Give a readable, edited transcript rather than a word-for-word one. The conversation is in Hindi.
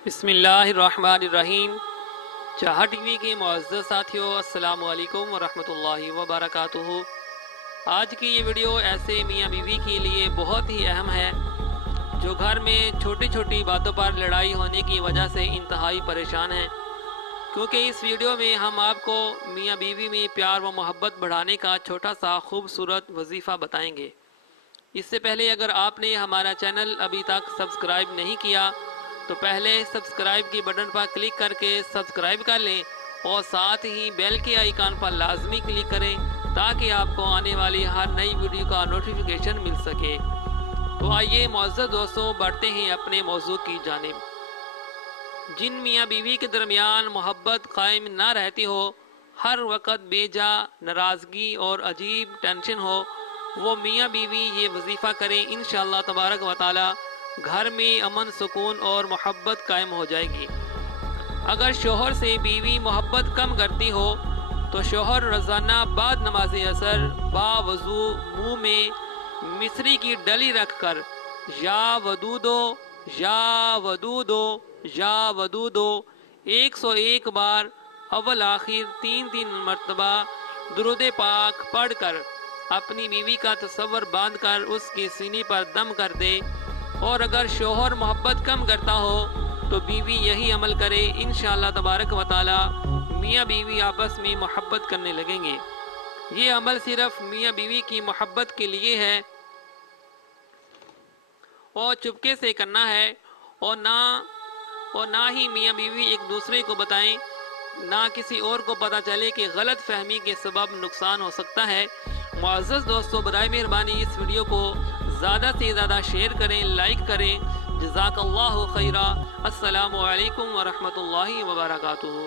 बिस्मिल्लाहिर्रहमानिर्रहीम। चाहा टीवी के मुअज़्ज़ज़ साथियों, अस्सलामु अलैकुम वरहमतुल्लाहि वबरकातुहू। आज की ये वीडियो ऐसे मियाँ बीवी के लिए बहुत ही अहम है जो घर में छोटी छोटी बातों पर लड़ाई होने की वजह से इंतहाई परेशान हैं, क्योंकि इस वीडियो में हम आपको मियाँ बीवी में प्यार व मोहब्बत बढ़ाने का छोटा सा खूबसूरत वजीफ़ा बताएंगे। इससे पहले अगर आपने हमारा चैनल अभी तक सब्सक्राइब नहीं किया तो पहले सब्सक्राइब के बटन पर क्लिक करके सब्सक्राइब कर लें और साथ ही बेल के आइकन पर लाजमी क्लिक करें ताकि आपको आने वाली हर नई वीडियो का नोटिफिकेशन मिल सके। तो आइए मुअज़्ज़ज़ दोस्तों, बढ़ते हैं अपने मौजू की जानिब। जिन मियाँ बीवी के दरमियान मोहब्बत कायम ना रहती हो, हर वक्त बेजा नाराज़गी और अजीब टेंशन हो, वो मियाँ बीवी ये वजीफ़ा करें, इंशाअल्लाह तबारक व तआला घर में अमन सुकून और मोहब्बत कायम हो जाएगी। अगर शोहर से बीवी मोहब्बत कम करती हो तो शोहर रोज़ाना बाद नमाज असर बावजू मुंह में मिस्री की डली रखकर या वदूदो या वदूदो या वदूदो 101 बार अव्वल आखिर 3-3 मरतबा दुरूद पाक पढ़कर अपनी बीवी का तसव्वुर बांध कर उसके सीने पर दम कर दे। और अगर शोहर मोहब्बत कम करता हो तो बीवी यही अमल करे, इंशाअल्लाह तबारक व तआला मियाँ बीवी आपस में मोहब्बत करने लगेंगे। ये अमल सिर्फ मियाँ बीवी की मोहब्बत के लिए है और चुपके से करना है और ना ही मियाँ बीवी एक दूसरे को बताएं, ना किसी और को पता चले कि गलत फहमी के सबब नुकसान हो सकता है। मुअज़्ज़ज़ दोस्तों, बराए मेहरबानी इस वीडियो को ज़्यादा से ज़्यादा शेयर करें, लाइक करें। जज़ाकल्लाहु खैरा। अस्सलामु अलैकुम वरहमतुल्लाहि वबरकातुहू।